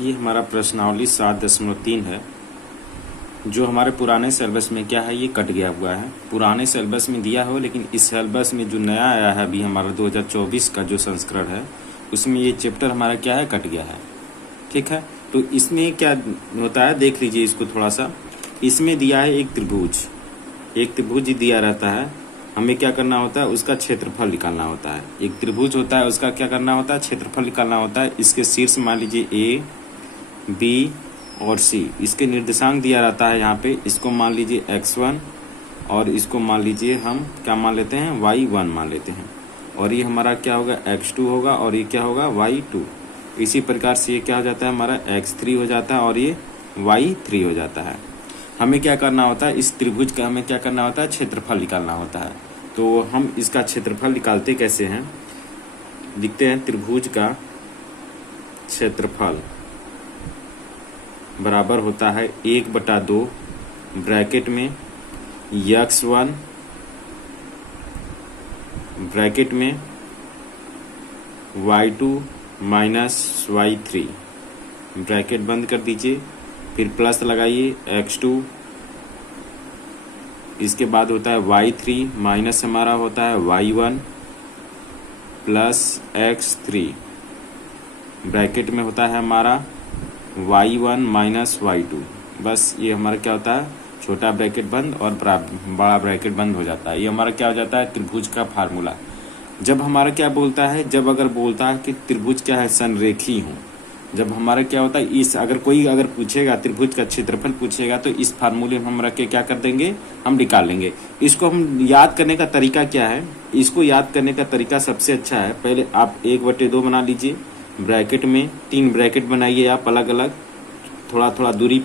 ये हमारा प्रश्नावली 7.3 है जो हमारे पुराने सिलेबस में क्या है, ये कट गया हुआ है। पुराने सिलेबस में दिया हो, लेकिन इस सिलेबस में जो नया आया है अभी हमारा 2024 का जो संस्करण है उसमें ये चैप्टर हमारा क्या है, कट गया है। ठीक है, तो इसमें क्या होता है देख लीजिए इसको थोड़ा सा। इसमें दिया है एक त्रिभुज दिया रहता है, हमें क्या करना होता है, उसका क्षेत्रफल निकालना होता है। एक त्रिभुज होता है, उसका क्या करना होता है, क्षेत्रफल निकालना होता है। इसके शीर्ष मान लीजिए ए, बी और सी, इसके निर्देशांक दिया रहता है यहाँ पे। इसको मान लीजिए x1 और इसको मान लीजिए हम क्या मान लेते हैं, y1 मान लेते हैं। और ये हमारा क्या होगा, x2 होगा और ये क्या होगा, y2। इसी प्रकार से ये क्या हो जाता है, हमारा x3 हो जाता है और ये y3 हो जाता है। हमें क्या करना होता है, इस त्रिभुज का हमें क्या करना होता है, क्षेत्रफल निकालना होता है। तो हम इसका क्षेत्रफल निकालते कैसे हैं, लिखते हैं त्रिभुज का क्षेत्रफल बराबर होता है 1/2 ब्रैकेट में x1 ब्रैकेट में y2 माइनस y3 ब्रैकेट बंद कर दीजिए, फिर प्लस लगाइए x2, इसके बाद होता है y3 माइनस हमारा होता है y1 प्लस x3 ब्रैकेट में होता है हमारा y1 माइनस y2। बस ये हमारा क्या होता है, छोटा ब्रैकेट बंद और बड़ा ब्रैकेट बंद हो जाता है। ये हमारा क्या हो जाता है, त्रिभुज का फार्मूला। जब हमारा क्या बोलता है, जब अगर बोलता है कि त्रिभुज क्या है, संरेखी हो, जब हमारा क्या होता है, इस अगर पूछेगा त्रिभुज का क्षेत्रफल पूछेगा तो इस फार्मूले में हम रख के क्या कर देंगे, हम निकाल लेंगे। इसको हम याद करने का तरीका क्या है, इसको याद करने का तरीका सबसे अच्छा है, पहले आप 1/2 बना लीजिए, ब्रैकेट में 3 ब्रैकेट बनाइए आप अलग अलग, थोड़ा थोड़ा दूरी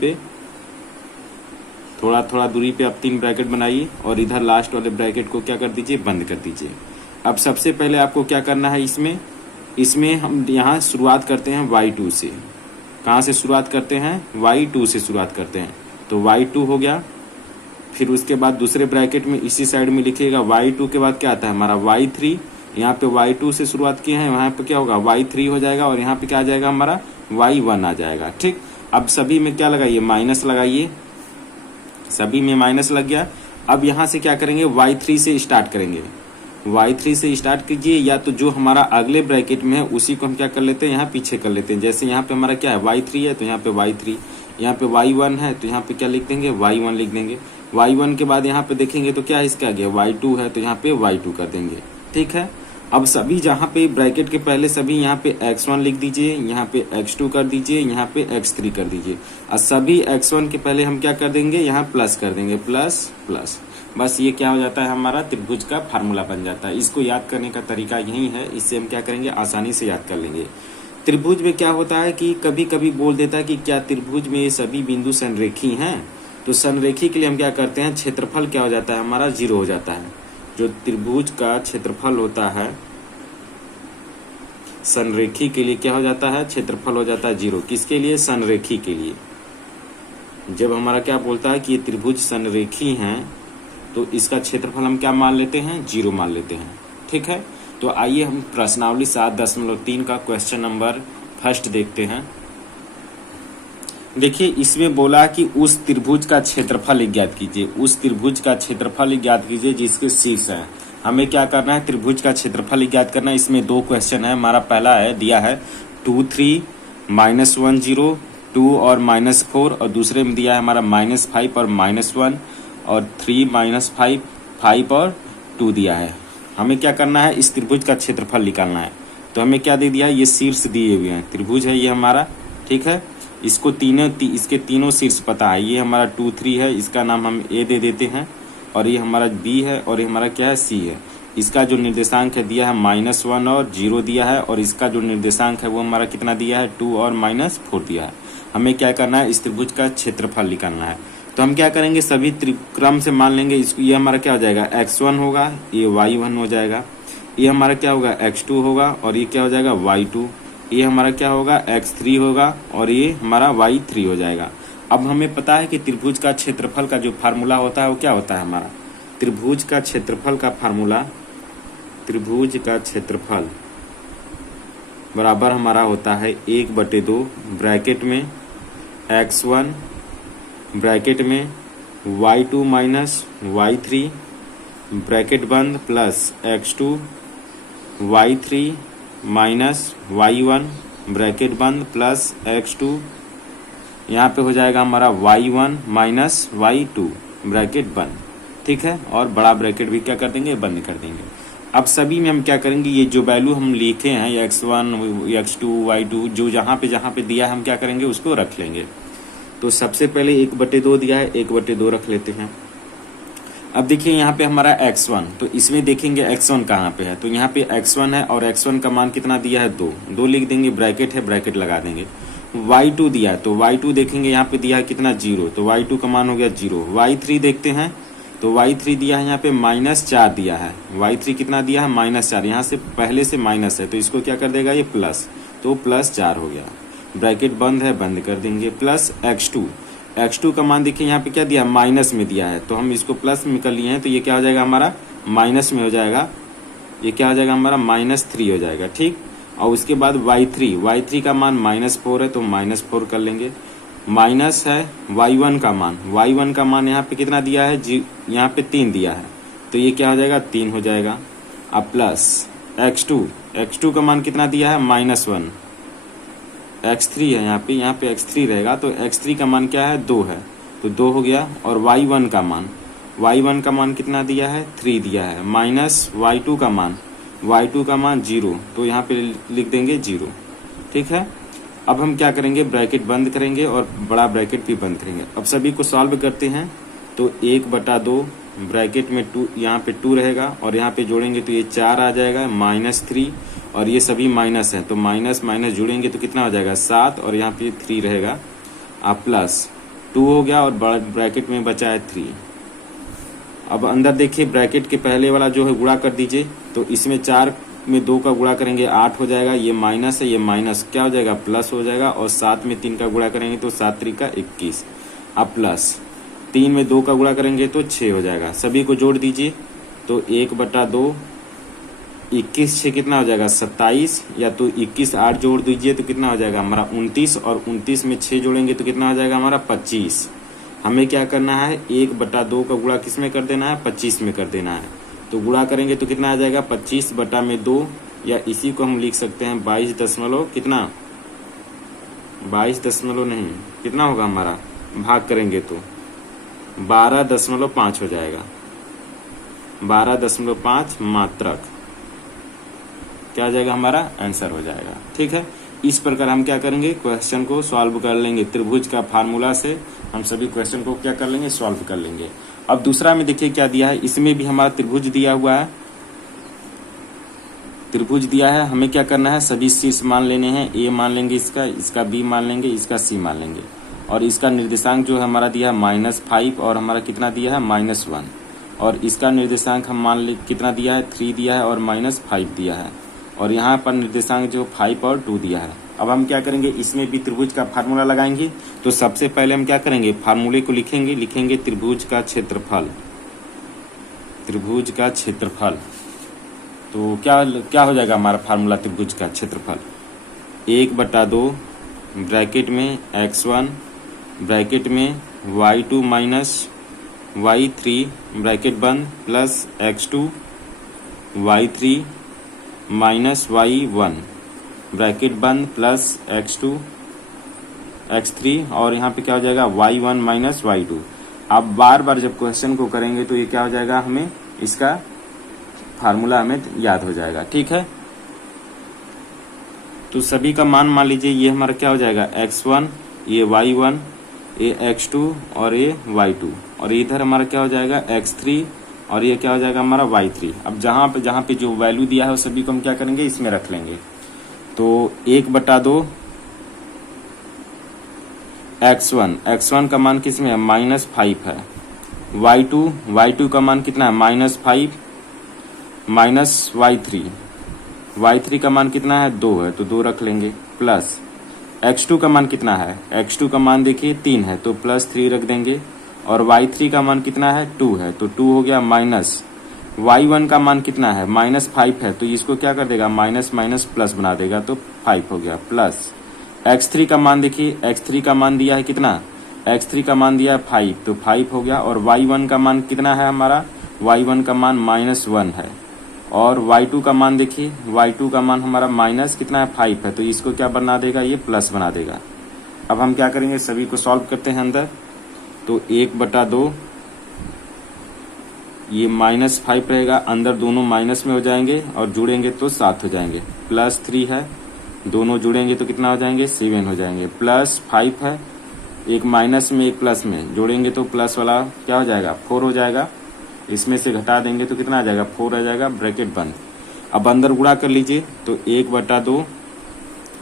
पे आप 3 ब्रैकेट बनाइए और इधर लास्ट वाले ब्रैकेट को क्या कर दीजिए, बंद कर दीजिए। अब सबसे पहले आपको क्या करना है, इसमें हम यहाँ शुरुआत करते हैं y2 से। कहाँ से शुरुआत करते हैं, y2 से शुरुआत करते हैं। तो y2 हो गया, फिर उसके बाद दूसरे ब्रैकेट में इसी साइड में लिखिएगा y2 के बाद क्या आता है हमारा y3। यहाँ पे y2 से शुरुआत किए हैं, वहाँ पे क्या होगा, y3 हो जाएगा और यहाँ पे क्या आ जाएगा हमारा y1 आ जाएगा। ठीक, अब सभी में क्या लगाइए, माइनस लगाइए, सभी में माइनस लग गया। अब यहाँ से क्या करेंगे, y3 से स्टार्ट करेंगे, y3 से स्टार्ट कीजिए, या तो जो हमारा अगले ब्रैकेट में है उसी को हम क्या कर लेते हैं, यहाँ पीछे कर लेते हैं। जैसे यहाँ पे हमारा क्या है, y3 है तो यहाँ पे y3, यहाँ पे y1 है तो यहाँ पे क्या लिख देंगे, y1 लिख देंगे। y1 के बाद यहाँ पे देखेंगे तो क्या है, इसका गया y2 है तो यहाँ पे y2 कर देंगे। ठीक है, अब सभी जहाँ पे ब्रैकेट के पहले सभी यहाँ पे x1 लिख दीजिए, यहाँ पे x2 कर दीजिए, यहाँ पे x3 कर दीजिए, और सभी x1 के पहले हम क्या कर देंगे, यहाँ प्लस कर देंगे, प्लस प्लस। बस ये क्या हो जाता है, हमारा त्रिभुज का फार्मूला बन जाता है। इसको याद करने का तरीका यही है, इससे हम क्या करेंगे, आसानी से याद कर लेंगे। त्रिभुज में क्या होता है कि कभी कभी बोल देता है कि क्या त्रिभुज में ये सभी बिंदु संरेखी हैं, तो संरेखी के लिए हम क्या करते हैं, क्षेत्रफल क्या हो जाता है हमारा, 0 हो जाता है। जो त्रिभुज का क्षेत्रफल होता है संरेखी के लिए क्या हो जाता है, क्षेत्रफल हो जाता है 0। किसके लिए, संरेखी के लिए। जब हमारा क्या बोलता है कि ये त्रिभुज संरेखी हैं तो इसका क्षेत्रफल हम क्या मान लेते हैं, 0 मान लेते हैं। ठीक है, तो आइए हम प्रश्नावली 7.3 का क्वेश्चन नंबर 1 देखते हैं। देखिए इसमें बोला कि उस त्रिभुज का क्षेत्रफल ज्ञात कीजिए, उस त्रिभुज का क्षेत्रफल ज्ञात कीजिए जिसके शीर्ष है। हमें क्या करना है, त्रिभुज का क्षेत्रफल ज्ञात करना है। इसमें 2 क्वेश्चन है, हमारा पहला है दिया है 2 3 -1 0 2 और -4, और दूसरे में दिया है हमारा -5 और -1 और 3 -5 5 और 2 दिया है। हमें क्या करना है, इस त्रिभुज का क्षेत्रफल निकालना है। तो हमें क्या दे दिया है, ये शीर्ष दिए हुए हैं, त्रिभुज है ये हमारा। ठीक है, इसको इसके तीनों शीर्ष पता है। ये हमारा 2 3 है, इसका नाम हम ए दे देते हैं, और ये हमारा बी है, और ये हमारा क्या है, सी है। इसका जो निर्देशांक है दिया है -1 और 0 दिया है, और इसका जो निर्देशांक है वो हमारा कितना दिया है, 2 और -4 दिया है। हमें क्या करना है, इस त्रिभुज का क्षेत्रफल निकालना है। तो हम क्या करेंगे, सभी त्रिक्रम से मान लेंगे इसको। ये हमारा क्या हो जाएगा, x1 होगा, ये y1 हो जाएगा, ये हमारा क्या होगा, x2 होगा, और ये क्या हो जाएगा, y2, ये हमारा क्या होगा, x3 होगा, और ये हमारा y3 हो जाएगा। अब हमें पता है कि त्रिभुज का क्षेत्रफल का जो फार्मूला होता है वो क्या होता है हमारा, त्रिभुज का क्षेत्रफल का फार्मूला, त्रिभुज का क्षेत्रफल बराबर हमारा होता है 1/2 ब्रैकेट में x1 ब्रैकेट में y2 माइनस y3 ब्रैकेट बंद plus x2 y3 minus y1 bracket बंद प्लस x2, यहाँ पे हो जाएगा हमारा y1 माइनस y2 ब्रैकेट बंद। ठीक है, और बड़ा ब्रैकेट भी क्या कर देंगे, बंद कर देंगे। अब सभी में हम क्या करेंगे, ये जो वैल्यू हम लिखे हैं x1 x2 y2 जो जहाँ पे दिया है हम क्या करेंगे, उसको रख लेंगे। तो सबसे पहले 1/2 दिया है, 1/2 रख लेते हैं। अब देखिए यहाँ पे हमारा x1, तो इसमें देखेंगे x1 कहाँ पे है, तो यहाँ पे x1 है और x1 का मान कितना दिया है 2 लिख देंगे, ब्रैकेट है, ब्रैकेट लगा देंगे। y2 दिया है तो y2 देखेंगे यहाँ पे दिया है कितना 0, तो y2 का मान हो गया 0। y3 देखते हैं तो y3 दिया है यहाँ पे -4 दिया है, y3 कितना दिया है -4, यहाँ से पहले से माइनस है तो इसको क्या कर देगा ये प्लस, तो +4 हो गया, ब्रैकेट बंद है, बंद कर देंगे। प्लस x2 का मान देखिए यहाँ पे क्या दिया है, माइनस में दिया है, तो हम इसको प्लस में कर लिए हैं तो ये क्या हो जाएगा हमारा माइनस में हो जाएगा, ये क्या हो जाएगा हमारा -3 हो जाएगा। ठीक, और उसके बाद y3 का मान -4 है तो -4 कर लेंगे। माइनस है y1 का मान यहाँ पे कितना दिया है, यहाँ पे 3 दिया है तो ये क्या हो जाएगा 3 हो जाएगा। अब प्लस x2 का मान कितना दिया है -1, x3 है यहाँ पे x3 रहेगा तो x3 का मान क्या है 2 है तो 2 हो गया। और y1 का मान कितना दिया है 3 दिया है, माइनस y2 का मान 0 तो यहाँ पे लिख देंगे 0। ठीक है, अब हम क्या करेंगे, ब्रैकेट बंद करेंगे और बड़ा ब्रैकेट भी बंद करेंगे। अब सभी को सॉल्व करते हैं तो 1/2 ब्रैकेट में 2, यहाँ पे 2 रहेगा और यहाँ पे जोड़ेंगे तो ये 4 आ जाएगा, -3 और ये सभी माइनस है तो माइनस जोड़ेंगे तो कितना हो जाएगा 7 और यहाँ पे 3 रहेगा, अब प्लस 2 हो गया और बड़ा ब्रैकेट में बचा है 3। अब अंदर देखिए ब्रैकेट के पहले वाला जो है गुणा कर दीजिए, तो इसमें 4 में 2 का गुणा करेंगे 8 हो जाएगा, ये माइनस है, ये माइनस क्या हो जाएगा प्लस हो जाएगा, और 7 में 3 का गुणा करेंगे तो 7 3 का 21, अब प्लस 3 में 2 का गुणा करेंगे तो 6 हो जाएगा। सभी को जोड़ दीजिए तो 1/2 21 6 कितना हो जाएगा 27, या तो 21 8 जोड़ दीजिए तो कितना हो जाएगा हमारा 29, और 29 में 6 जोड़ेंगे तो कितना हो जाएगा हमारा 25। हमें क्या करना है 1/2 का गुणा किस में कर देना है 25 में कर देना है, तो गुणा करेंगे तो कितना आ जाएगा 25/2, या इसी को हम लिख सकते हैं 22 दशमलव कितना 22 दशमलव नहीं कितना होगा हमारा, भाग करेंगे तो 12.5 हो जाएगा, 12.5 मात्रक क्या आ जाएगा हमारा आंसर हो जाएगा। ठीक है, इस प्रकार हम क्या करेंगे क्वेश्चन को सॉल्व कर लेंगे, त्रिभुज का फार्मूला से हम सभी क्वेश्चन को क्या कर लेंगे सॉल्व कर लेंगे। अब दूसरा में देखिए क्या दिया है, इसमें भी हमारा त्रिभुज दिया हुआ है, त्रिभुज दिया है, हमें क्या करना है सभी शीर्ष मान लेने हैं, ए मान लेंगे इसका बी मान लेंगे, इसका सी मान लेंगे, और इसका निर्देशांक जो है हमारा दिया है -5 और हमारा कितना दिया है -1, और इसका निर्देशांक हम मान ले कितना दिया है 3 दिया है और -5 दिया है, और यहाँ पर निर्देशांक जो 5 और 2 दिया है। अब हम क्या करेंगे इसमें भी त्रिभुज का फार्मूला लगाएंगे, तो सबसे पहले हम क्या करेंगे फार्मूले को लिखेंगे त्रिभुज का क्षेत्रफल, तो क्या हो जाएगा हमारा फार्मूला त्रिभुज का क्षेत्रफल 1/2 ब्रैकेट में x1 ब्रैकेट में y2 माइनस y3 ब्रैकेट बंद plus x2 y3 minus y1 bracket बंद प्लस x2 x3, और यहाँ पे क्या हो जाएगा y1 माइनस y2। अब बार बार जब क्वेश्चन को करेंगे तो ये क्या हो जाएगा, हमें इसका फार्मूला हमें याद हो जाएगा। ठीक है, तो सभी का मान लीजिए ये हमारा क्या हो जाएगा x1, ये y1, ये x2 और ये y2, और इधर हमारा क्या हो जाएगा x3 और ये क्या हो जाएगा हमारा y3। अब जहाँ पे जो वैल्यू दिया है वो सभी को हम क्या करेंगे इसमें रख लेंगे, तो 1/2 x1 का मान किस में है -5 है, y2 का मान कितना है -5 माइनस y3 का मान कितना है 2 है तो 2 रख लेंगे, प्लस x2 का मान कितना है, x2 का मान देखिए 3 है तो +3 रख देंगे, और y3 का मान कितना है 2 है तो 2 हो गया, माइनस y1 का मान कितना है -5 है, तो इसको क्या कर देगा माइनस माइनस प्लस बना देगा, तो 5 हो गया। प्लस x3 का मान देखिए, x3 का मान दिया है कितना, x3 का मान दिया है 5, तो 5 हो गया। और y1 का मान कितना है हमारा, y1 का मान -1 है। और y2 का मान देखिए, y2 का मान हमारा माइनस कितना है 5 है, तो इसको क्या बना देगा, ये प्लस बना देगा। अब हम क्या करेंगे, सभी को सॉल्व करते हैं अंदर, तो 1/2 ये -5 रहेगा, अंदर दोनों माइनस में हो जाएंगे और जुड़ेंगे तो 7 हो जाएंगे। +3 है, दोनों जुड़ेंगे तो कितना हो जाएंगे 7 हो जाएंगे। +5 है, एक माइनस में एक प्लस में जोड़ेंगे तो प्लस वाला क्या हो जाएगा 4 हो जाएगा। इसमें से घटा देंगे तो कितना आ जाएगा 4 आ जाएगा, ब्रैकेट बंद। अब अंदर गुणा कर लीजिए, तो 1/2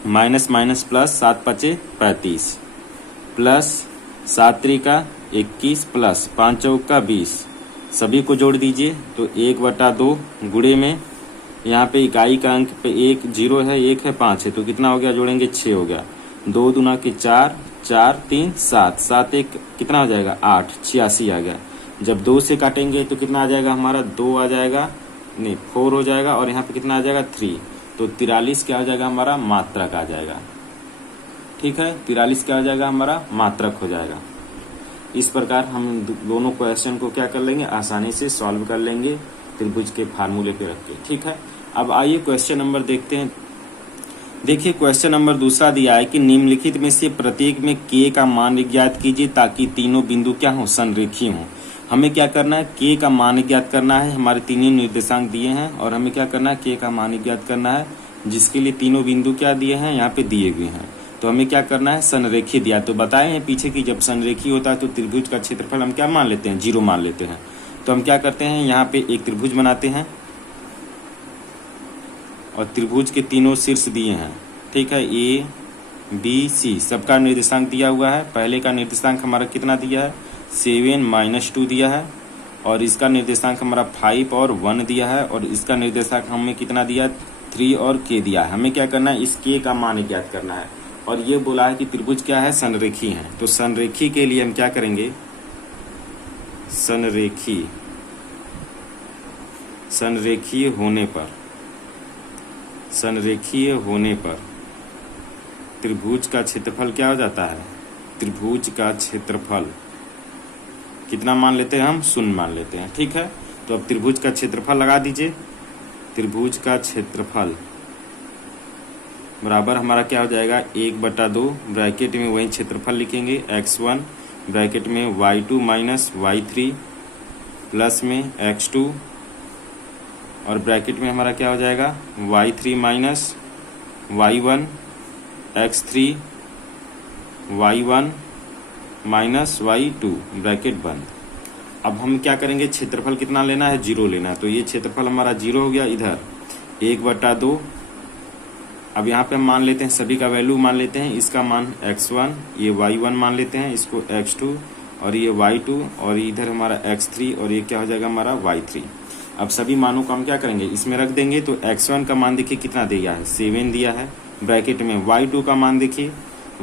minus minus plus 7×5 = 35 plus 7×3 = 21 plus 5×4 = 20, सभी को जोड़ दीजिए तो 1/2 गुणे में यहाँ पे इकाई का अंक पे 1 0 है, 1 है, 5 है, तो कितना हो गया, जोड़ेंगे 6 हो गया। 2 दूना के 4, 4 3 7, 7 1 कितना हो जाएगा 8, 86 आ गया। जब 2 से काटेंगे तो कितना आ जाएगा हमारा 2 आ जाएगा, नहीं 4 हो जाएगा, और यहाँ पे कितना आ जाएगा 3, तो 43 क्या हो जाएगा हमारा मात्रक आ जाएगा। ठीक है, 43 क्या हो जाएगा हमारा मात्रक हो जाएगा। इस प्रकार हम दोनों क्वेश्चन को क्या कर लेंगे, आसानी से सॉल्व कर लेंगे त्रिभुज के फार्मूले पे रख के। ठीक है, अब आइए क्वेश्चन नंबर देखते हैं। देखिए क्वेश्चन नंबर दूसरा दिया है कि निम्नलिखित में से प्रत्येक में k का मान ज्ञात कीजिए ताकि तीनों बिंदु क्या हो, संरेखीय हो। हमें क्या करना है, k का मान ज्ञात करना है। हमारे तीनों निर्देशांक दिए हैं और हमें क्या करना है, k का मान ज्ञात करना है, जिसके लिए तीनों बिंदु क्या दिए हैं, यहाँ पे दिए हुए हैं। तो हमें क्या करना है, संरेखीय दिया। तो बताए हैं पीछे कि जब संरेखीय होता है तो त्रिभुज का क्षेत्रफल हम क्या मान लेते हैं, 0 मान लेते हैं। तो हम क्या करते हैं, यहाँ पे एक त्रिभुज बनाते हैं और त्रिभुज के तीनों शीर्ष दिए हैं। ठीक है, A B C सबका निर्देशांक दिया हुआ है। पहले का निर्देशांक हमारा कितना दिया है 7 - 2 दिया है, और इसका निर्देशांक हमारा 5 और 1 दिया है, और इसका निर्देशांक हमें कितना दिया 3 और k दिया है। हमें क्या करना है, इस k का मान ज्ञात करना है। और ये बोला है कि त्रिभुज क्या है, संरेखीय है। तो संरेखीय के लिए हम क्या करेंगे, संरेखीय होने पर त्रिभुज का क्षेत्रफल क्या हो जाता है, त्रिभुज का क्षेत्रफल कितना मान लेते हैं हम, 0 मान लेते हैं। ठीक है, तो अब त्रिभुज का क्षेत्रफल लगा दीजिए। त्रिभुज का क्षेत्रफल बराबर हमारा क्या हो जाएगा 1/2, ब्रैकेट में वही क्षेत्रफल लिखेंगे x1, ब्रैकेट में y2 माइनस y3 प्लस में x2, और ब्रैकेट में हमारा क्या हो जाएगा y3 minus y1 x3 y1 minus y2 bracket बंद। अब हम क्या करेंगे, क्षेत्रफल कितना लेना है, 0 लेना है। तो ये क्षेत्रफल हमारा 0 हो गया। इधर 1/2, अब यहाँ पे हम मान लेते हैं सभी का वैल्यू मान लेते हैं। इसका मान x1, ये y1 मान लेते हैं, इसको x2, और ये y2, और इधर हमारा x3, और ये क्या हो जाएगा हमारा y3। अब सभी मानों को हम क्या करेंगे, इसमें रख देंगे। तो x1 का मान देखिए कितना दिया है 7 दिया है, ब्रैकेट में y2 का मान देखिए,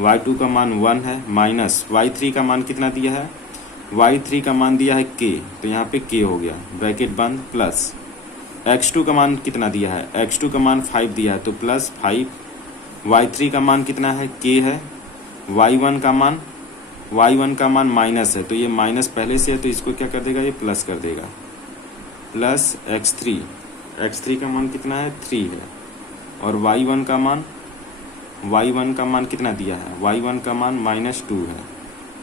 y2 का मान 1 है, माइनस y3 का मान कितना दिया है, y3 का मान दिया है k, तो यहाँ पे k हो गया, ब्रैकेट बंद, प्लस x2 का मान कितना दिया है, x2 का मान 5 दिया है, तो प्लस 5, y3 का मान कितना है k है, y1 का मान माइनस है, तो ये माइनस पहले से है, तो इसको क्या कर देगा, ये प्लस कर देगा, प्लस x3 का मान कितना है 3 है, और y1 का मान कितना दिया है, y1 का मान -2 है,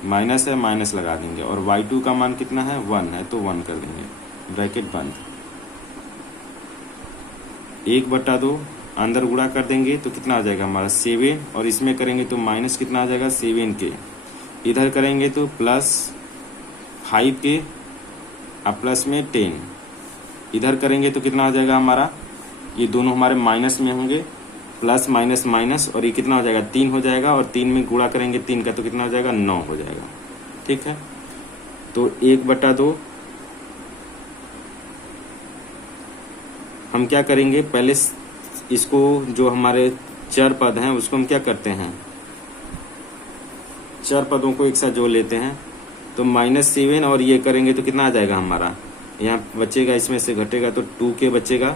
माइनस है, माइनस लगा देंगे, और y2 का मान कितना है 1 है, तो 1 कर देंगे, ब्रैकेट बंद। 1/2 अंदर गुणा कर देंगे तो कितना आ जाएगा हमारा 7, और इसमें करेंगे तो माइनस कितना आ जाएगा 7k, इधर करेंगे तो प्लस 5k, अब प्लस में 10, इधर करेंगे तो कितना हो जाएगा हमारा, ये दोनों हमारे माइनस में होंगे, प्लस माइनस माइनस, और ये कितना हो जाएगा 3 हो जाएगा, और 3 में गुणा करेंगे 3 का तो कितना हो जाएगा 9 हो जाएगा। ठीक है, तो 1/2 हम क्या करेंगे, पहले इसको जो हमारे चर पद हैं उसको हम क्या करते हैं, चर पदों को एक साथ जोड़ लेते हैं। तो -7 और ये करेंगे तो कितना आ जाएगा हमारा यहाँ बचेगा, इसमें से घटेगा तो 2k बचेगा,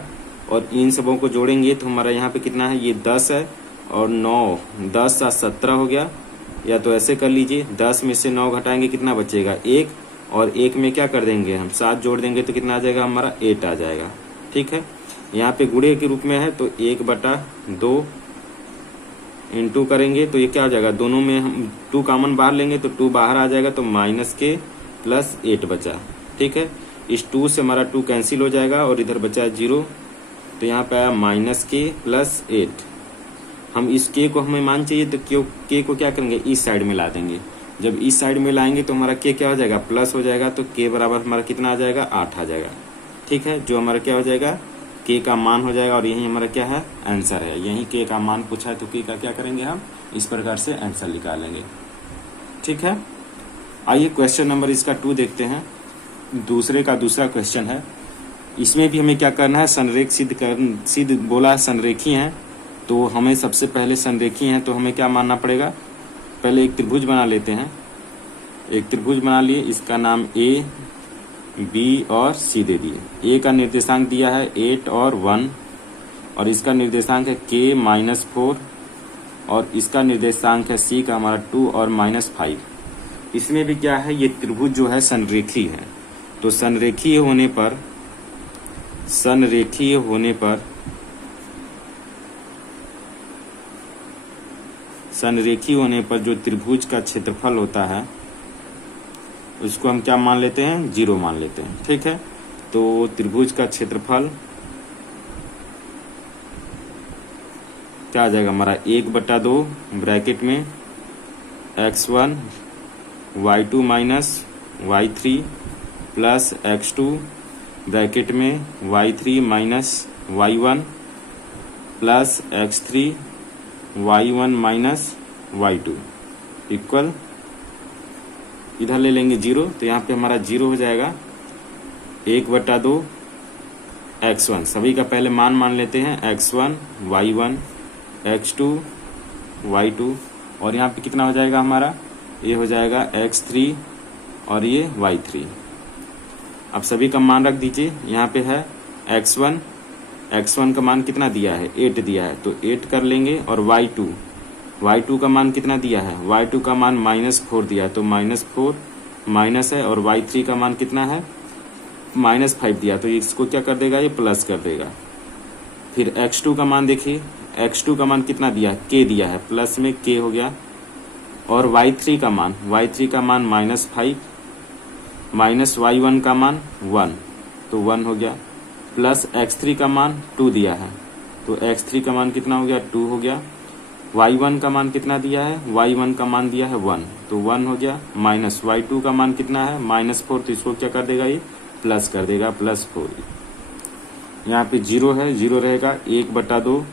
और इन सबों को जोड़ेंगे तो हमारा यहाँ पे कितना है, ये 10 है और 9, 10 + 17 हो गया। या तो ऐसे कर लीजिए, 10 में से 9 घटाएंगे कितना बचेगा, 1, और 1 में क्या कर देंगे हम, 7 जोड़ देंगे तो कितना आ जाएगा हमारा, 8 आ जाएगा। ठीक है, यहाँ पे गुणे के रूप में है तो 1/2 इंटू करेंगे तो ये क्या हो जाएगा, दोनों में हम 2 कॉमन बाहर लेंगे तो 2 बाहर आ जाएगा, तो -k + 8 बचा। ठीक है, इस 2 से हमारा 2 कैंसिल हो जाएगा और इधर बचा 0, तो यहाँ पे आया -k + 8। हम इस k को हमें मान चाहिए तो k को क्या करेंगे, इस साइड में ला देंगे। जब इस साइड में लाएंगे तो हमारा k क्या हो जाएगा, प्लस हो जाएगा, तो k बराबर हमारा कितना आ जाएगा, 8 आ जाएगा। ठीक है, जो हमारा क्या हो जाएगा, k का मान हो जाएगा, और यही हमारा क्या है, आंसर है। यही k का मान पूछा है तो k का क्या करेंगे, हम इस प्रकार से आंसर निकालेंगे। ठीक है, आइए क्वेश्चन नंबर इसका 2 देखते हैं। दूसरा क्वेश्चन है। इसमें भी हमें क्या करना है, संरेख सिद्ध बोला संरेखी है, तो हमें सबसे पहले संरेखी है तो हमें क्या मानना पड़ेगा, पहले एक त्रिभुज बना लेते हैं। एक त्रिभुज बना लिए, इसका नाम A, B और C दे दिए। A का निर्देशांक दिया है 8 और 1, और इसका निर्देशांक है K -4, और इसका निर्देशांक है C का हमारा 2 और -5। इसमें भी क्या है, ये त्रिभुज जो है संरेखी है, तो संरेखीय होने पर जो त्रिभुज का क्षेत्रफल होता है उसको हम क्या मान लेते हैं, 0 मान लेते हैं। ठीक है, तो त्रिभुज का क्षेत्रफल क्या आ जाएगा हमारा, 1/2 ब्रैकेट में x1 y2 - y3 plus x2 bracket में y3 - y1 plus x3 y1 - y2 equal, इधर ले लेंगे 0, तो यहाँ पे हमारा 0 हो जाएगा। 1/2 x1, सभी का पहले मान लेते हैं, x1 y1 x2 y2, और यहाँ पे कितना हो जाएगा हमारा, ये हो जाएगा x3 और ये y3। अब सभी का मान रख दीजिए, यहाँ पे है x1 का मान कितना दिया है, 8 दिया है, तो 8 कर लेंगे, और y2 का मान कितना दिया है, y2 का मान -4 दिया है, तो -4 माइनस है, और y3 का मान कितना है, -5 दिया, तो इसको क्या कर देगा, ये प्लस कर देगा। फिर x2 का मान देखिए, x2 का मान कितना दिया है, k दिया है, प्लस में k हो गया, और y3 का मान -5 माइनस y1 का मान 1, तो 1 हो गया, प्लस x3 का मान 2 दिया है, तो x3 का मान कितना हो गया, 2 हो गया। y1 का मान कितना दिया है, y1 का मान दिया है 1, तो 1 हो गया, माइनस y2 का मान कितना है, -4, तो इसको क्या कर देगा, ये प्लस कर देगा, +4। यहाँ पे 0 है, 0 रहेगा, 1/2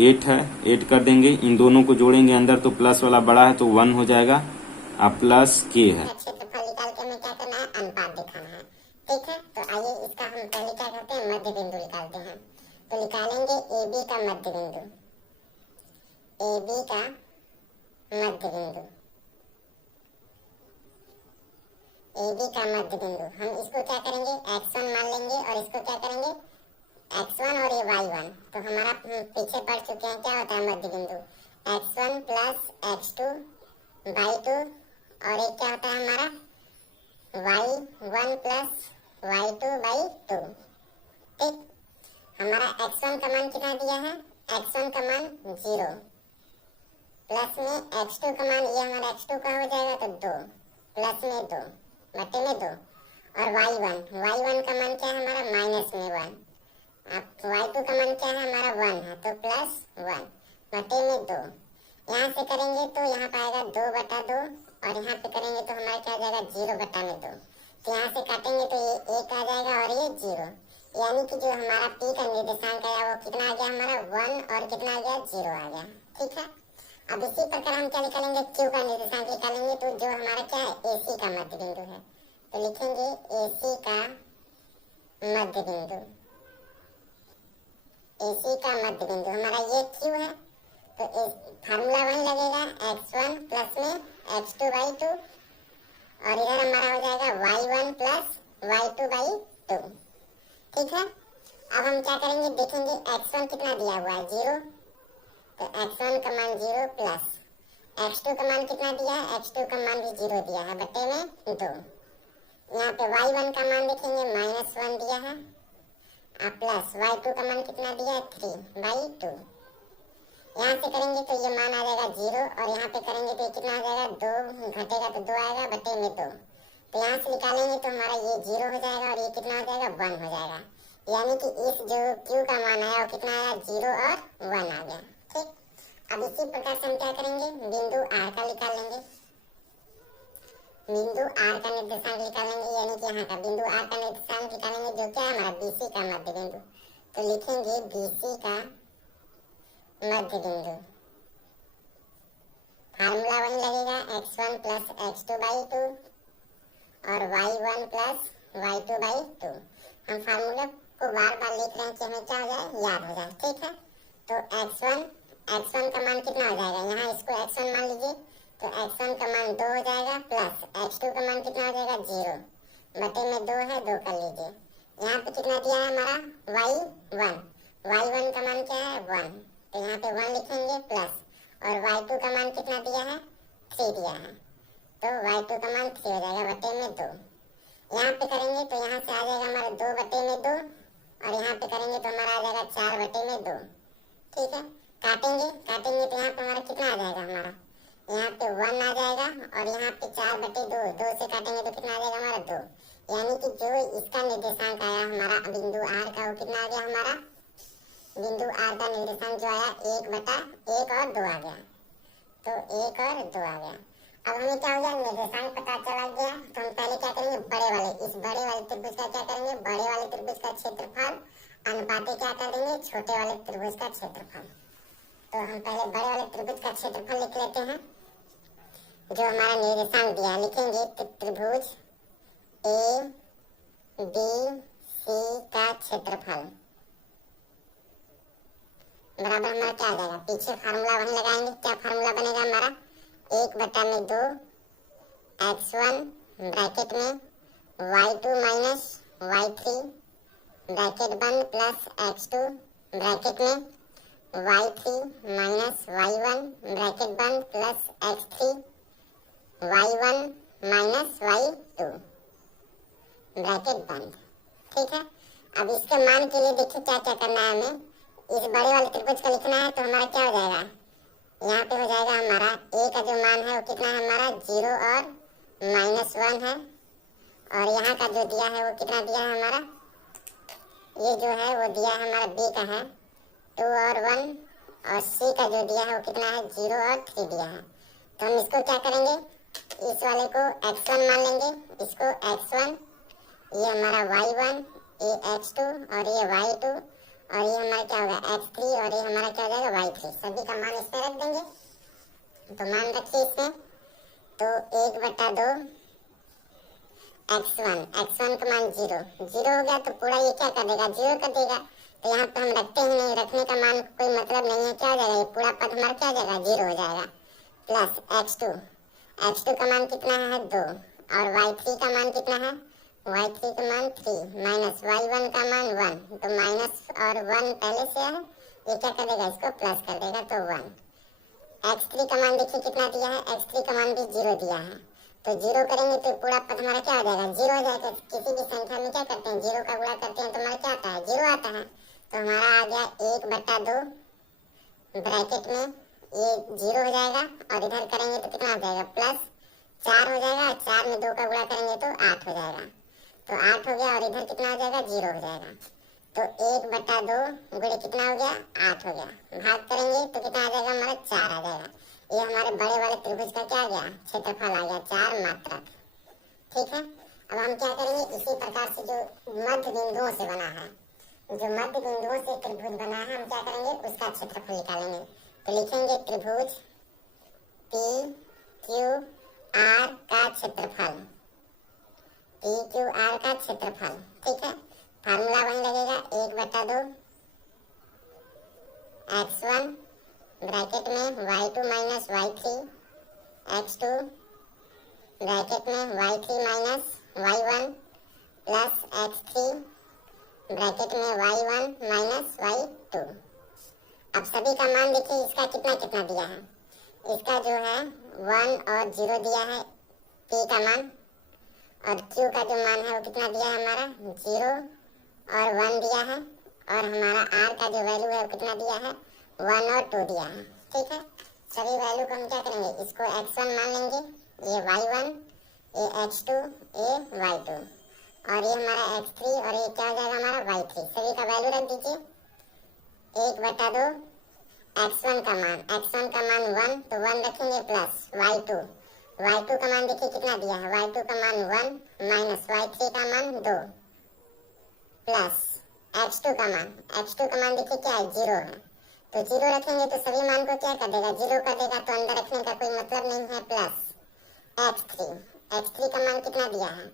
8 है, 8 कर देंगे, इन दोनों को जोड़ेंगे अंदर, तो प्लस वाला बड़ा है तो 1 हो जाएगा, अब प्लस k है। क्षेत्रफल निकाल के हमें क्या करना है, अनुपात दिखाना है। ठीक है, तो आइए इसका हम पहले क्या करते हैं, मध्य बिंदु निकालते हैं। तो निकालेंगे AB का मध्य बिंदु, AB का मध्य बिंदु, AB का मध्य बिंदु। हम इसको क्या करेंगे, x1 मान लेंगे, और इसको क्या करेंगे, x1 और ये y1। तो हमारा पीछे पढ़ चुके हैं क्या होता है मध्य बिंदु, x1 प्लस x2 y2, और एक क्या होता है हमारा y1 प्लस y2/2। ठीक, हमारा x1 का मान कितना दिया है, x1 का मान 0, प्लस में x2 का मान, ये हमारा x2 का हो जाएगा तो 2, प्लस में 2 बटे में 2, और y1 का मान क्या है हमारा, माइनस में 1। अब y2 का मान क्या है हमारा, 1 है, तो +1 बटे में 2। यहाँ से करेंगे तो यहाँ पे आएगा 2/2, और यहाँ पे करेंगे तो हमारा क्या आ जाएगा, 0/2। तो यहाँ से काटेंगे तो ये 1 आ जाएगा और ये 0, यानी कि जो हमारा P का निर्देशांक है वो कितना आ गया हमारा, 1, और कितना आ गया, 0 आ गया। ठीक है, अब इसी प्रकार हम क्या निकालेंगे, Q का निर्देशांक निकालेंगे, तो जो हमारा क्या है, AC का मध्य बिंदु है, तो लिखेंगे AC का मध्य बिंदु, AC का मध्य बिंदु हमारा ये Q है, तो फार्मूला वही लगेगा, x1 प्लस में x2/2, और इधर हमारा हो जाएगा y1 प्लस y2/2। ठीक है, अब हम क्या करेंगे, देखेंगे x1 कितना दिया हुआ है 0, तो x1 का मान 0 प्लस x2 का मान कितना दिया है, x2 का मान भी 0 दिया है बटे में 2। यहाँ पे y1 का मान देखेंगे -1 दिया है प्लस y2 का मान कितना दिया है 3/2। यहाँ से करेंगे तो ये मान आ जाएगा 0 और यहाँ पे करेंगे तो ये कितना आ जाएगा 2, घटेगा तो 2 आएगा बटे में 2। तो यहाँ से निकालेंगे तो हमारा ये 0 हो जाएगा और ये कितना हो जाएगा 1 हो जाएगा। यानी कि इस जो Q का मान आया वो कितना आया 0 और 1 आ गया। ठीक, अब इसी प्रकार से हम क्या करेंगे, बिंदु R का निकाल लेंगे। बिंदु R का निर्देशांक निकालेंगे, यानी कि यहाँ का बिंदु R का निर्देशांक निकालेंगे जो क्या है हमारा BC का मध्य बिंदु। तो लिखेंगे BC का मध्य बिंदु, फार्मूला वही लगेगा x1 प्लस x2/2 और y1 प्लस y2/2। हम फार्मूला को बार बार लिख रहे हैं कि हमें क्या हो जाए, याद हो जाए। ठीक है, तो x1 का मान कितना हो जाएगा, यहाँ इसको x1 मान लीजिए, तो x1 का मान 2 हो जाएगा प्लस x2 का मान कितना हो जाएगा 0 बटे में 2 है 2 कर लीजिए। यहाँ पे कितना दिया है हमारा y1 का मान क्या है 1, तो यहाँ पे 1 लिखेंगे प्लस और y2 का मान कितना दिया है 3 दिया है, तो y2 का मान 3 हो जाएगा बटे में 2। यहाँ पे करेंगे तो यहाँ से आ जाएगा हमारा 2 बटे में 2 और यहाँ पे करेंगे तो हमारा आ जाएगा 4 बटे में 2। ठीक है, काटेंगे तो यहाँ पे हमारा कितना आ जाएगा, हमारा यहाँ पे 1 आ जाएगा और यहाँ पे 4 बटे 2 से काटेंगे तो कितना आ जाएगा हमारा 2। यानी कि जो इसका निर्देशांक आया हमारा बिंदु R का वो कितना आ गया, हमारा बिंदु R का निर्देशांक जो आया 1/1 और 2 आ गया, तो 1 और 2 आ गया। अब हमें क्या हो गया, निर्देशांक पता चला गया, तो हम पहले क्या करेंगे, इस बड़े वाले त्रिभुज का क्या करेंगे, बड़े वाले त्रिभुज का क्षेत्रफल अनुपाते क्या कर देंगे, छोटे वाले त्रिभुज का क्षेत्रफल। तो हम पहले बड़े वाले त्रिभुज का क्षेत्रफल लिख लेते हैं, जो हमारा निर्देशांक दिया है। लिखेंगे त्रिभुज ABC का क्षेत्रफल बराबर हमारा क्या आ जाएगा, पीछे फार्मूला वही लगाएंगे। क्या फार्मूला बनेगा हमारा, 1/2 x1 ब्रैकेट में y2 माइनस y3 ब्रैकेट बंद प्लस x2 ब्रैकेट में y3 माइनस y1 ब्रैकेट बंद plus x3 y1 minus y2 bracket बंद। ठीक है, अब इसके मान के लिए देखिए क्या क्या करना है हमें, इस बड़े वाले त्रिभुज का लिखना है। तो हमारा क्या हो जाएगा, यहाँ पे हो जाएगा हमारा a का जो मान है वो कितना है हमारा 0 और -1 है, और यहाँ का जो दिया है वो कितना दिया है हमारा, ये जो है वो दिया है हमारा b का है 2 और 1, और c का जो दिया है वो कितना है 0 और 3 दिया है। तो हम इसको क्या करेंगे, इस वाले को x1 मान लेंगे, इसको x1, ये हमारा y1, ये x2 और ये y2, और ये हमारा क्या होगा x3 और ये हमारा क्या हो जाएगा y3। सभी का मान इसमें रख देंगे, तो मान रखिए इसमें, तो 1/2 x1 का मान 0 हो गया, तो पूरा ये क्या कर देगा 0 कर देगा। तो यहाँ पे हम रखते ही नहीं, रखने का मान कोई मतलब नहीं है, क्या हो जाएगा ये पूरा पद हमारा क्या हो जाएगा 0 हो जाएगा, प्लस x2 का मान कितना है 2 और y3 का मान कितना है, y3 का मान 3 माइनस y1 का मान 1, तो माइनस और 1 पहले से है, ये क्या कर देगा इसको प्लस कर देगा, तो 1। x3 का मान देखिए कितना दिया है, x3 का मान भी 0 दिया है, तो 0 करेंगे तो पूरा पद हमारा क्या हो जाएगा 0 हो जाएगा। किसी भी संख्या में क्या करते हैं 0 का गुणा करते हैं तो हमारा क्या आता है 0 आता है। तो हमारा आ गया 1/2 ब्रैकेट में ये 0 हो जाएगा, और इधर करेंगे तो कितना हो जाएगा प्लस 4 हो जाएगा, 4 में 2 का गुणा करेंगे तो 8 हो जाएगा, तो 8 हो गया, और इधर कितना हो जाएगा 0 हो जाएगा। तो 1/2 गुणे कितना हो गया 8 हो गया, भाग करेंगे तो कितना आ जाएगा हमारा 4 आ जाएगा। ये हमारे बड़े वाले त्रिभुज का क्या आ गया क्षेत्रफल आ गया 4 मात्रक। ठीक है, अब हम क्या करेंगे, इसी प्रकार से जो मध्य बिंदुओं से बना है, जो मध्य बिंदुओं से त्रिभुज बना है, हम क्या करेंगे उसका क्षेत्रफल निकालेंगे। तो लिखेंगे त्रिभुज PQR का क्षेत्रफल, PQR का क्षेत्रफल। ठीक है, फार्मूला वही लगेगा 1/2 x1 ब्रैकेट में y2 minus y3 x2 bracket में y3 minus y1 plus x3 bracket में y1 माइनस y2। अब सभी का मान देखिए, इसका कितना कितना दिया है। इसका जो है 1 और 0 दिया है p का मान, और q का जो मान है वो कितना दिया है हमारा 0 और 1 दिया है, और हमारा r का जो वैल्यू है वो कितना दिया है 1 और 2 दिया है। ठीक है, सभी वैल्यू को हम क्या करेंगे, इसको x1 मान लेंगे, ये y1, ये x2, ये y2, और ये हमारा x3, और ये क्या हो जाएगा हमारा y3। सभी का वैल्यू रख दीजिए, 1/2 x1 का मान, x1 का मान 1, तो 1 रखेंगे, प्लस y2, y2 का मान देखिए कितना दिया है, y2 का मान 1 माइनस y3 का मान 2, प्लस x2 का मान, x2 का मान देखिए क्या है 0 है, तो 0 रखेंगे तो सभी मान को क्या कर देगा 0 कर देगा, तो अंदर रखने का कोई मतलब नहीं है, प्लस x3, x3 का मान कितना दिया है,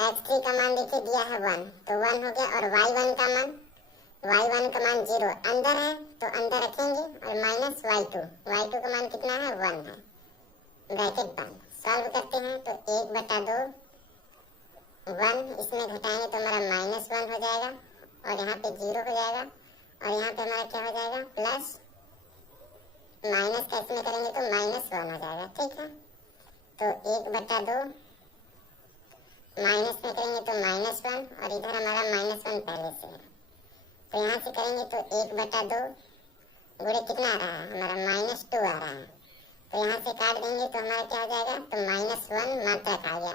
x3 का मान देखिए दिया है 1, तो 1 हो गया, और y1 का मान, y1 का मान 0 अंदर है तो अंदर रखेंगे, और माइनस y2, y2 का मान कितना है 1 है, ब्रैकेट बंद। सॉल्व करते हैं तो 1/2 1 इसमें घटाएंगे तो हमारा -1 हो जाएगा, और यहाँ पे 0 हो जाएगा, और यहाँ पे हमारा क्या हो जाएगा प्लस, माइनस का इसमें करेंगे तो -1 हो जाएगा। ठीक है, तो 1/2 माइनस में करेंगे तो -1, और इधर हमारा -1 पहले से है, तो यहाँ से करेंगे तो 1/2 गुणे कितना आ रहा है हमारा -2 आ रहा है, तो यहाँ से काट देंगे तो हमारा क्या हो जाएगा, तो -1 मात्रक आ गया।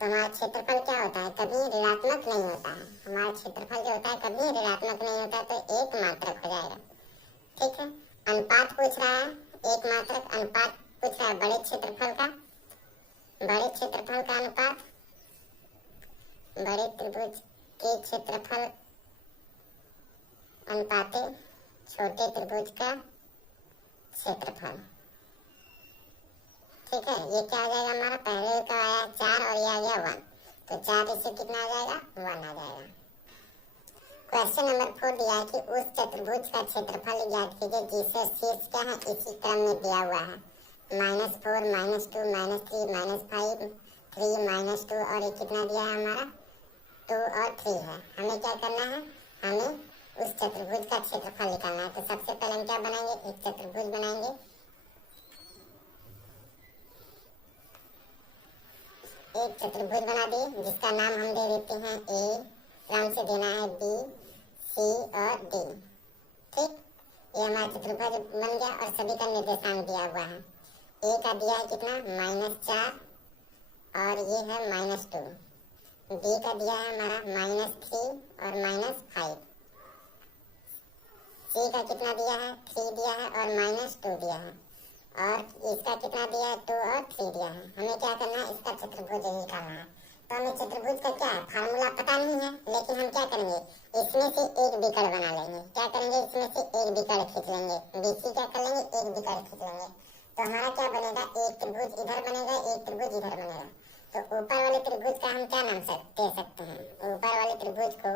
तो हमारा क्षेत्रफल क्या होता है, कभी ऋणात्मक नहीं होता है, हमारा क्षेत्रफल जो होता है कभी ऋणात्मक नहीं होता, तो 1 मात्रक हो जाएगा। ठीक है, अनुपात पूछ रहा है, 1 मात्रक अनुपात पूछ रहा है बड़े क्षेत्रफल का, बड़े क्षेत्रफल का अनुपात, बड़े त्रिभुज के क्षेत्रफल अनुपाते छोटे त्रिभुज का क्षेत्रफल। ठीक है, ये क्या आ जाएगा हमारा, पहले का आया 4 और ये आ गया 1, तो 4 इससे कितना आ जाएगा 1 आ जाएगा। क्वेश्चन नंबर 4 दिया है कि उस चतुर्भुज का क्षेत्रफल ज्ञात कीजिए जिससे शीर्ष क्या है इसी क्रम में दिया हुआ है, -4 -2 -3 -5 3 -2, और ये कितना दिया है हमारा 2 और 3 है। हमें क्या करना है, हमें उस चतुर्भुज का क्षेत्रफल निकालना है। तो सबसे पहले हम क्या बनाएंगे, एक चतुर्भुज बनाएंगे, एक चतुर्भुज बना दिए जिसका नाम हम दे देते हैं ए, क्रम से देना है बी, सी और डी। ठीक, ये हमारा चतुर्भुज बन गया, और सभी का निर्देशांक दिया हुआ है। ए का दिया है कितना -4, और ये है -2, बी का दिया है हमारा -3 और -5, सी का कितना दिया है 3 दिया है और -2 दिया है, और इसका कितना दिया है 2 और 3 दिया है। हमें क्या करना है, इसका चतुर्भुज निकालना है। तो हमें चतुर्भुज का क्या है फार्मूला पता नहीं है, लेकिन हम क्या करेंगे, इसमें से एक विकर्ण बना लेंगे। क्या करेंगे, इसमें से एक विकर्ण खींच लेंगे, बीसी क्या कर लेंगे, एक विकर्ण खींच लेंगे, तो हमारा क्या बनेगा, एक त्रिभुज इधर बनेगा, एक त्रिभुज इधर बनेगा। तो ऊपर वाले त्रिभुज का हम क्या नाम दे सकते हैं, ऊपर वाले त्रिभुज को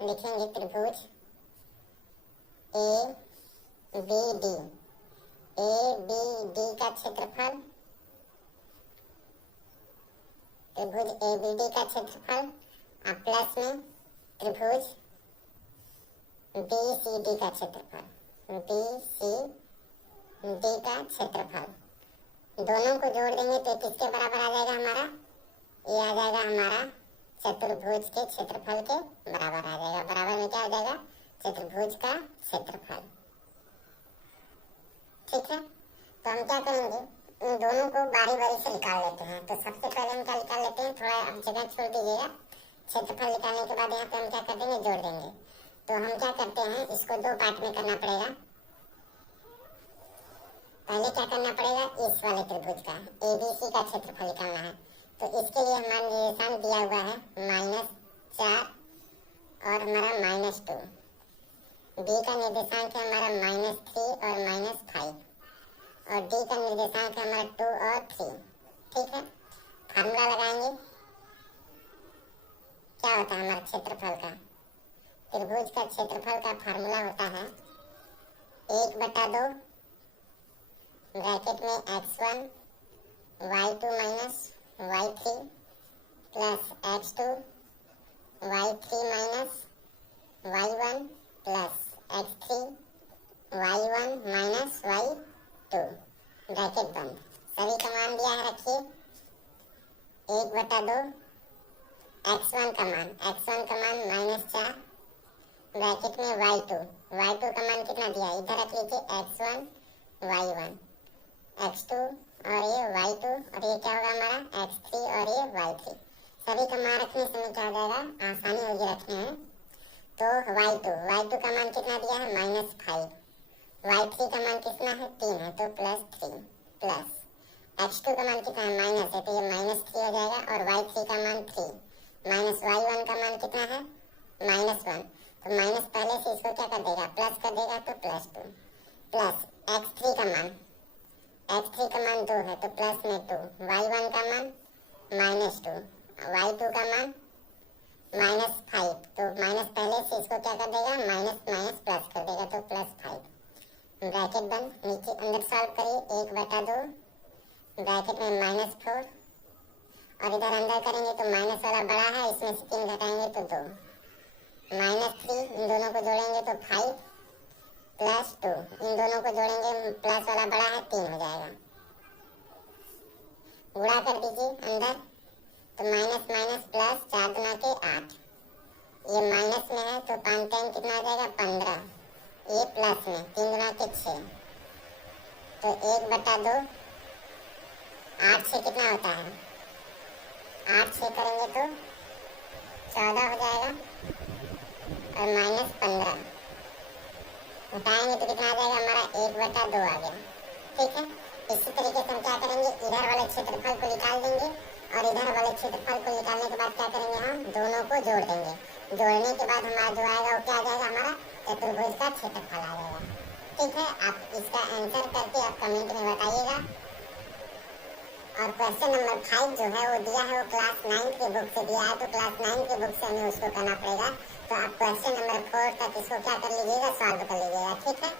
लिखेंगे त्रिभुज A B D, A B D का क्षेत्रफल, त्रिभुज ए बी डी का क्षेत्रफल, और प्लस में त्रिभुज बी सी डी का क्षेत्रफल, बी सी डी का क्षेत्रफल। दोनों को जोड़ देंगे तो किसके बराबर आ जाएगा हमारा, ये आ जाएगा हमारा चतुर्भुज के क्षेत्रफल के बराबर आ जाएगा। बराबर में क्या आ जाएगा, चतुर्भुज का क्षेत्रफल। ठीक है, तो हम क्या करेंगे, इन दोनों को बारी बारी से निकाल लेते हैं। तो सबसे पहले हम क्या निकाल लेते हैं, थोड़ा आप जगह छोड़ दीजिएगा, क्षेत्रफल निकालने के बाद यहाँ पे हम क्या कर देंगे, जोड़ देंगे। तो हम क्या करते हैं, इसको 2 पार्ट में करना पड़ेगा। पहले क्या करना पड़ेगा, इस वाले त्रिभुज का एबीसी का क्षेत्रफल निकालना है। तो इसके लिए हमारा निर्देशांक दिया हुआ है -4 और हमारा -2, बी का निर्देशांक है हमारा -3 और -5, और डी का निर्देशांक है हमारा 2 और 3। ठीक है, फार्मूला लगाएंगे, क्या होता है हमारे क्षेत्रफल का, त्रिभुज का क्षेत्रफल का फार्मूला होता है 1/2 ब्रैकेट में x1 y2 - y3 plus x2 y3 minus y1 plus x3 y1 minus y2 bracket बंद। सभी का मान दिया है, रखिए 1/2 x1 का मान -4 ब्रैकेट में y2 का मान कितना दिया है, इधर रख लीजिए x1 y1 x2 और ये y2 और ये क्या होगा हमारा x3 और ये y3। सभी का मान रखने से क्या हो जाएगा, आसानी होगी रखने में। तो y2 का मान कितना दिया है -5, y3 का मान कितना है 3 है तो +3 प्लस x2 का मान कितना है माइनस है तो ये -3 हो जाएगा और y3 का मान 3 माइनस y1 का मान कितना है -1 तो माइनस पहले से इसको क्या कर देगा प्लस कर देगा तो +2 प्लस x3 का मान 2 है तो प्लस में 2 y1 का मान -2 y2 का मान -5 तो माइनस पहले से इसको क्या कर देगा माइनस प्लस कर देगा तो +5 ब्रैकेट बंद। नीचे अंदर सॉल्व करिए 1/2 ब्रैकेट में -4 और इधर अंदर करेंगे तो माइनस वाला बड़ा है, इसमें से 3 घटाएंगे तो 2 -3 इन दोनों को जोड़ेंगे तो 5 प्लस 2 इन दोनों को जोड़ेंगे प्लस वाला बड़ा है 3 हो जाएगा। गुणा कर दीजिए अंदर तो माइनस माइनस प्लस 4 गुना के 8 ये माइनस में है तो 5 टाइम कितना आ जाएगा 15 ये प्लस में 3 गुना के 6 तो 1/2 8 से कितना होता है 8 से करेंगे तो 14 हो जाएगा और -15 उठाएंगे तो कितना आ जाएगा हमारा 1/2 आ गया। ठीक है, इसी तरीके से हम क्या करेंगे इधर वाले क्षेत्रफल को निकाल देंगे और इधर वाले क्षेत्रफल को निकालने के बाद क्या करेंगे हम दोनों को जोड़ देंगे। जोड़ने के बाद हमारा जो आएगा वो क्या आ जाएगा हमारा चतुर्भुज का क्षेत्रफल आ जाएगा। ठीक है, आप इसका आंसर करके आप कमेंट में बताइएगा। और क्वेश्चन नंबर 5 जो है वो दिया है वो क्लास 9 की बुक से दिया है तो क्लास 9 की बुक से हमें उसको करना पड़ेगा। तो आप क्वेश्चन नंबर 4 तक इसको क्या कर लीजिएगा सॉल्व कर लीजिएगा। ठीक है।